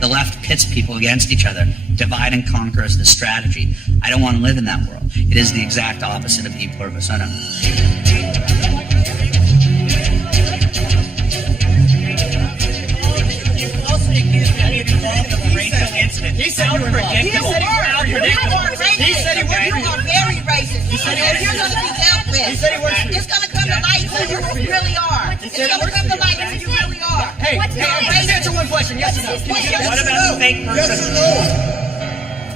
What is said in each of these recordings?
The left pits people against each other. Divide and conquer is the strategy. I don't want to live in that world. It is the exact opposite of e pluribus unum. He said you were predictable. He said he worked. You are very racist. You're going to be dealt with. He said he worked. It's going to come to light who you really are. It's going to come to light who you really are. Hey, just answer one question. Yes or no? What about the fake person? Yes or no?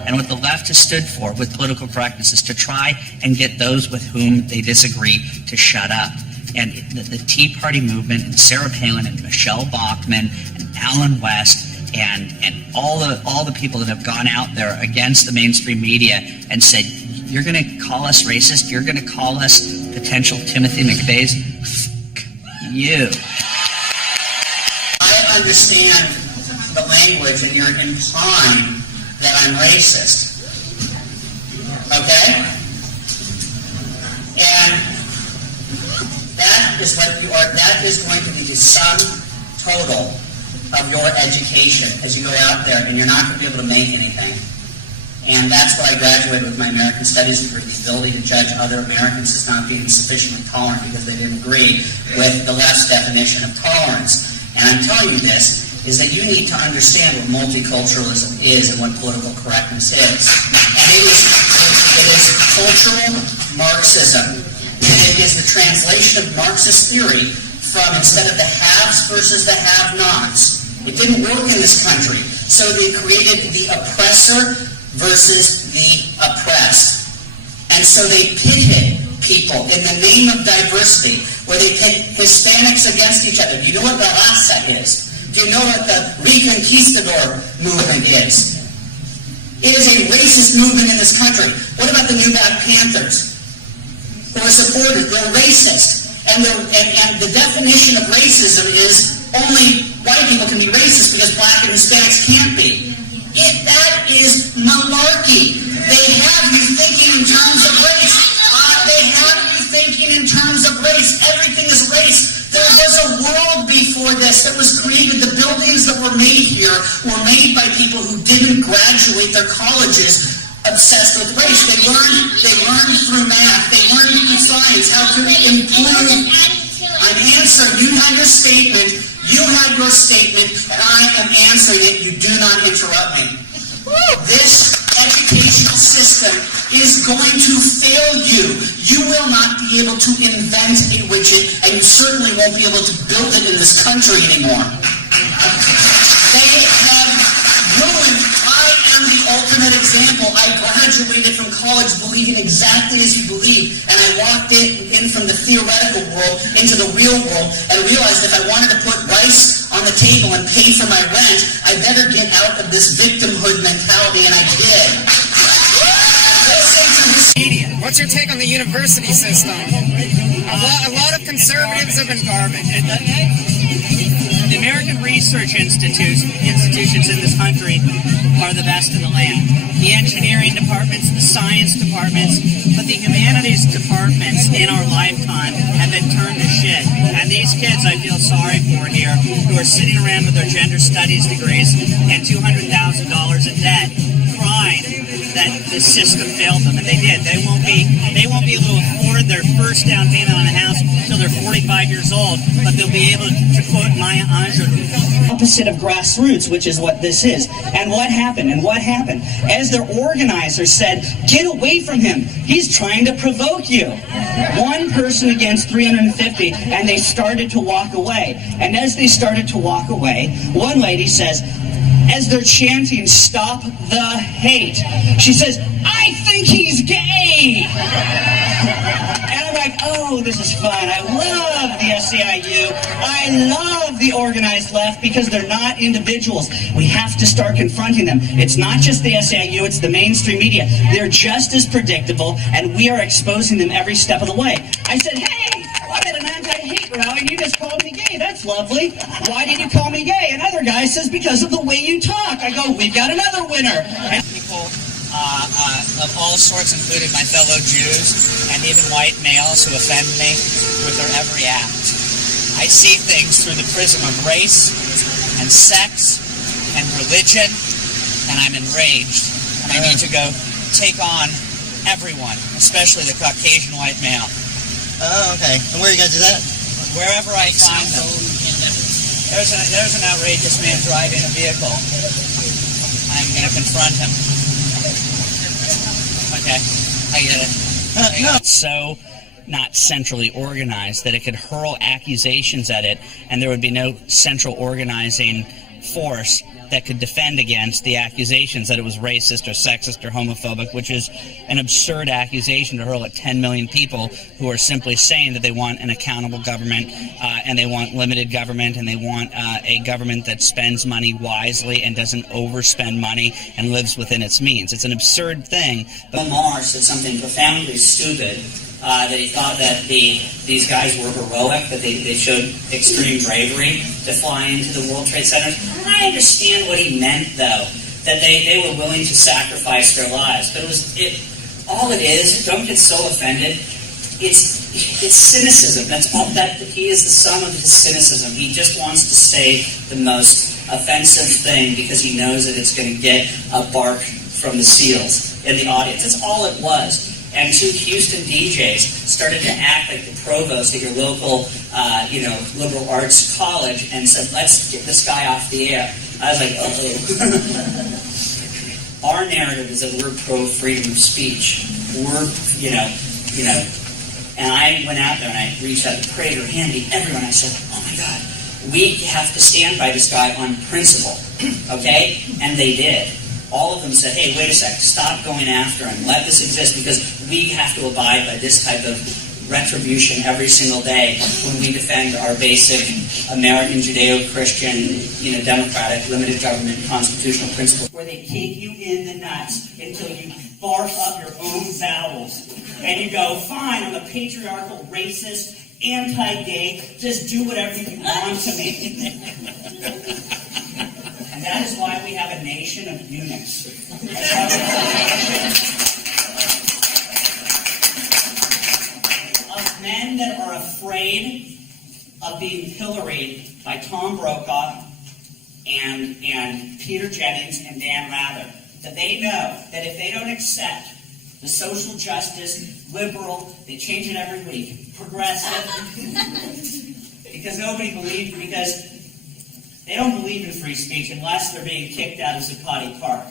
And what the left has stood for with political correctness is to try and get those with whom they disagree to shut up. And the Tea Party movement and Sarah Palin and Michelle Bachmann and Alan West and all the people that have gone out there against the mainstream media and said, you're going to call us racist, you're going to call us potential Timothy McVeighs, you. I understand the language and you're implying that I'm racist. Okay? And that is what you are, that is going to be the sum total of your education as you go out there, and you're not going to be able to make anything. And that's why I graduated with my American Studies degree. The ability to judge other Americans as not being sufficiently tolerant because they didn't agree with the left's definition of tolerance. And I'm telling you this, is that you need to understand what multiculturalism is and what political correctness is. And it is cultural Marxism. And it is the translation of Marxist theory from, instead of the haves versus the have-nots. It didn't work in this country. So they created the oppressor versus the oppressed. And so they pitted people in the name of diversity, where they pit Hispanics against each other. Do you know what the last set is? Do you know what the Reconquistador movement is? It is a racist movement in this country. What about the New Black Panthers? Who are supported? They're racist. And the definition of racism is only white people can be racist because black and Hispanics can't be. That is malarkey. They have you thinking in terms of race. They have you thinking in terms of race. Everything is race. There was a world before this that was created. The buildings that were made here were made by people who didn't graduate their colleges obsessed with race. They learned through math. They learned through science how to improve. I'm answering. You had your statement. You had your statement, and I am answering it. You do not interrupt me. This educational system is going to fail you. You will not be able to invent a widget, and you certainly won't be able to build it in this country anymore. They have ruined. I am the ultimate example. I graduated from college believing exactly as you believe, and I walked in from the theoretical world into the real world and realized if I wanted to put rice on the table and pay for my rent, I better get out of this victimhood mentality, and I did. What's your take on the university system? A lot of conservatives have been garbage. The American research institutions in this country are the best in the land. The engineering departments, the science departments, but the humanities departments in our lifetime have been turned to shit. And these kids I feel sorry for here, who are sitting around with their gender studies degrees and $200,000 in debt, crying that the system failed them, and they did. They won't be able to afford their first down payment on a house until they're 45 years old, but they'll be able to quote Maya Angelou. Opposite of grassroots, which is what this is. And what happened? As their organizers said, get away from him. He's trying to provoke you. One person against 350, and they started to walk away. And as they started to walk away, one lady says, as they're chanting, stop the hate, she says, I think he's gay. And I'm like, oh, this is fun. I love the SEIU. I love the organized left because they're not individuals. We have to start confronting them. It's not just the SEIU, it's the mainstream media. They're just as predictable, and we are exposing them every step of the way. I said, hey, I'm at an anti-hate rally, and you just called me gay. That's lovely. Why did you call me gay? Another guy says, because of the way you talk. I go, we've got another winner. People of all sorts, including my fellow Jews and even white males who offend me with their every act. I see things through the prism of race and sex and religion, and I'm enraged, and I need to go take on everyone, especially the Caucasian white male. Oh, okay. And where are you going to do that? Wherever I find them. There's an outrageous man driving a vehicle. I'm going to confront him. Okay, I get it. No. So not centrally organized that it could hurl accusations at it, and there would be no central organizing force that could defend against the accusations that it was racist or sexist or homophobic, which is an absurd accusation to hurl at 10 million people who are simply saying that they want an accountable government, and they want limited government, and they want a government that spends money wisely and doesn't overspend money and lives within its means. It's an absurd thing. Bill Maher said something profoundly stupid, that he thought that these guys were heroic, that they showed extreme bravery to fly into the World Trade Centers. I understand what he meant, though, that they were willing to sacrifice their lives. But all it is, don't get so offended, it's cynicism. That's all. That he is the sum of his cynicism. He just wants to say the most offensive thing because he knows that it's going to get a bark from the SEALs in the audience. That's all it was. And two Houston DJs started to act like the provost at your local, liberal arts college and said, let's get this guy off the air. I was like, uh-oh. Our narrative is that we're pro-freedom of speech. We're, and I went out there and I reached out to Prater, Handy, everyone. I said, oh my God, we have to stand by this guy on principle, okay? And they did. All of them said, hey, wait a sec, stop going after him. Let this exist because we have to abide by this type of retribution every single day when we defend our basic American Judeo-Christian, democratic, limited government, constitutional principles. Where they kick you in the nuts until you barf up your own bowels. And you go, fine, I'm a patriarchal, racist, anti-gay, just do whatever you want to me. And that is why we have a nation of eunuchs. That's why we have a nation of men that are afraid of being pilloried by Tom Brokaw and Peter Jennings and Dan Rather. That they know that if they don't accept the social justice, liberal, they change it every week, progressive, because they don't believe in free speech unless they're being kicked out of Zuccotti Park.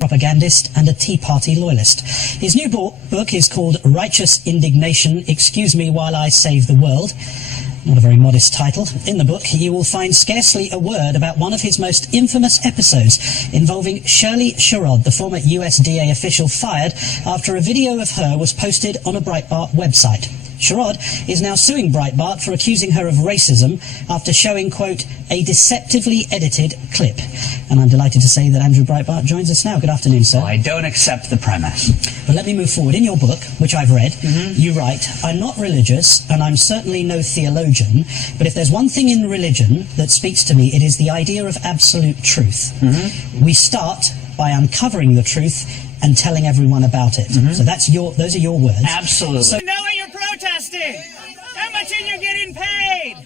Propagandist and a Tea Party loyalist. His new book is called Righteous Indignation, Excuse Me While I Save the World. Not a very modest title. In the book, you will find scarcely a word about one of his most infamous episodes involving Shirley Sherrod, the former USDA official fired after a video of her was posted on a Breitbart website. Sherrod is now suing Breitbart for accusing her of racism after showing, quote, a deceptively edited clip. And I'm delighted to say that Andrew Breitbart joins us now. Good afternoon, sir. I don't accept the premise. But let me move forward. In your book, which I've read, you write, I'm not religious, and I'm certainly no theologian, but if there's one thing in religion that speaks to me, it is the idea of absolute truth. We start by uncovering the truth and telling everyone about it. So those are your words. Absolutely. So, Know what you're protesting. How much are you getting paid?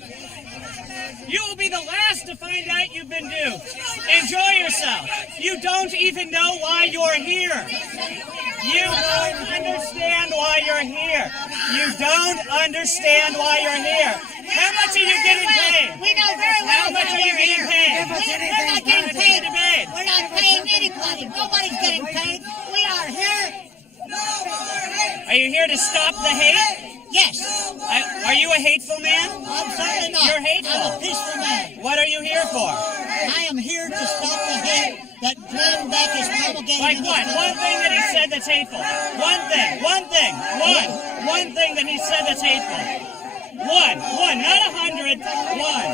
You will be the last to find out you've been duped. Enjoy yourself. You don't even know why you're here. You don't understand why you're here. You don't understand why you're here. How much are you getting paid? We know very well How much why are you we're getting here. paid? We're not getting paid. We're not paying anybody. Nobody's getting paid. We are here. Are you here to stop the hate? Yes. Are you a hateful man? I'm certainly not. You're hateful. I'm a peaceful man. What are you here for? I am here to stop the hate that Glenn Beck is promulgating. Like in this what? country. One thing that he said that's hateful. One thing that he said that's hateful. One, not 100. One.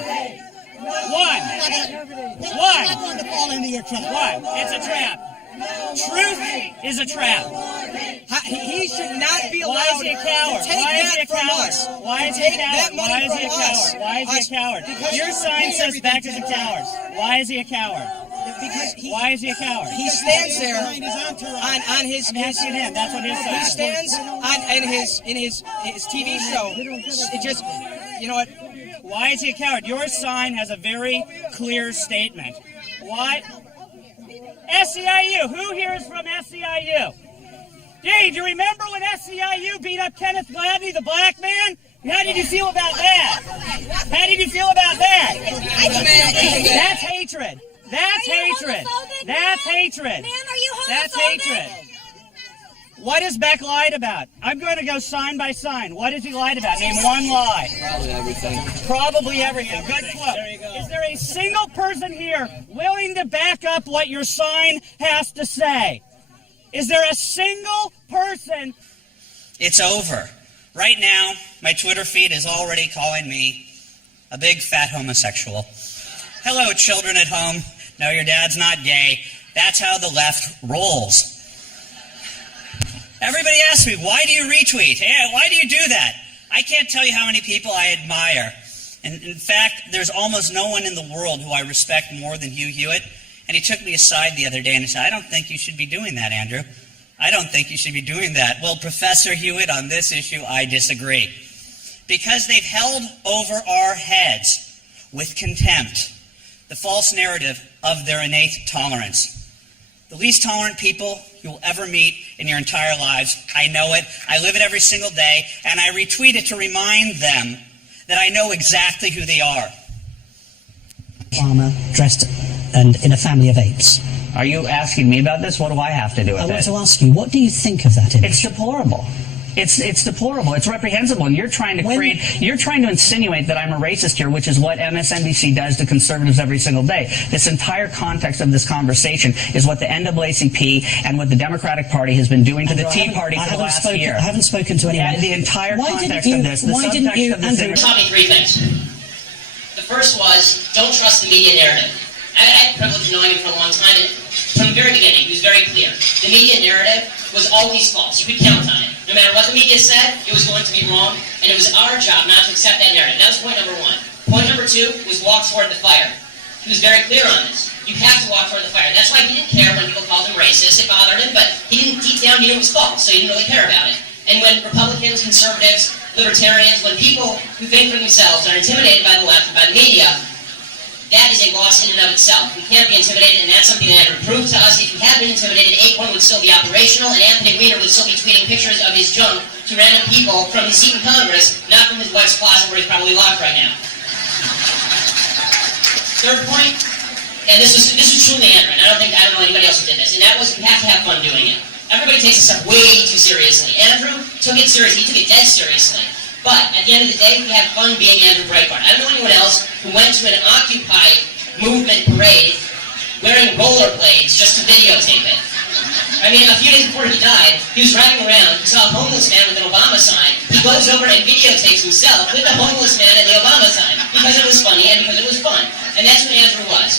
I'm not going to fall into your trap. What? It's a trap. Truth is a trap. He should not be allowed Why is he a coward? to take Why is he a that from coward? us. Why is he a Take that coward? money Why is he a from us. coward? Why is he a coward? Because Your you sign pay says everything back to the to cowards. Why is he a coward? Because Why is he a coward? he stands there on his I'm asking him. That's what his he sign. stands in his TV show. It just, you know what? Why is he a coward? Your sign has a very clear statement. What? SEIU. Who here is from SEIU? Dee, do you remember when SEIU beat up Kenneth Gladney, the black man? How did you feel about that? How did you feel about that? That's hatred. That's hatred. That's hatred. That's hatred. What has Beck lied about? I'm going to go sign by sign. What has he lied about? Name one lie. Probably everything. Probably everything. Good quote. There you go. Is there a single person here willing to back up what your sign has to say? Is there a single person? It's over. Right now, my Twitter feed is already calling me a big fat homosexual. Hello, children at home. No, your dad's not gay. That's how the left rolls. Everybody asks me, why do you retweet? Hey, why do you do that? I can't tell you how many people I admire. And in fact, there's almost no one in the world who I respect more than Hugh Hewitt. And he took me aside the other day and he said, I don't think you should be doing that, Andrew. I don't think you should be doing that. Well, Professor Hewitt, on this issue, I disagree. Because they've held over our heads with contempt the false narrative of their innate tolerance. The least tolerant people you will ever meet in your entire lives. I know it. I live it every single day, and I retweet it to remind them that I know exactly who they are. Farmer dressed and in a family of apes. Are you asking me about this? What do I have to do with I it? want to ask you, what do you think of that image? It's deplorable. It's deplorable. It's reprehensible. And you're trying to insinuate that I'm a racist here, which is what MSNBC does to conservatives every single day. This entire context of this conversation is what the NAACP and what the Democratic Party has been doing to the Tea Party for the last year. I haven't spoken to anyone. Yeah, the entire context of this, the subtext of this. Taught me three things. The first was, don't trust the media narrative. I had the privilege of knowing him for a long time, and from the very beginning, he was very clear. The media narrative was always false. You could count on it. No matter what the media said, it was going to be wrong, and it was our job not to accept that narrative. That was point number one. Point number two was walk toward the fire. He was very clear on this. You have to walk toward the fire. That's why he didn't care when people called him racist. It bothered him, but he didn't, deep down, he knew it was false, so he didn't really care about it. And when Republicans, conservatives, libertarians, when people who think for themselves are intimidated by the left and by the media, that is a loss in and of itself. We can't be intimidated, and that's something that Andrew proved to us. If you had been intimidated, Acorn would still be operational, and Anthony Weiner would still be tweeting pictures of his junk to random people from his seat in Congress, not from his wife's closet where he's probably locked right now. Third point, and this is truly Andrew, and I don't know anybody else who did this, and that was you have to have fun doing it. Everybody takes this stuff way too seriously. Andrew took it seriously. He took it dead seriously. But at the end of the day, we had fun being Andrew Breitbart. I don't know anyone else who went to an Occupy movement parade wearing rollerblades just to videotape it. I mean, a few days before he died, he was riding around, he saw a homeless man with an Obama sign. He goes over and videotapes himself with the homeless man and the Obama sign because it was funny and because it was fun. And that's what Andrew was.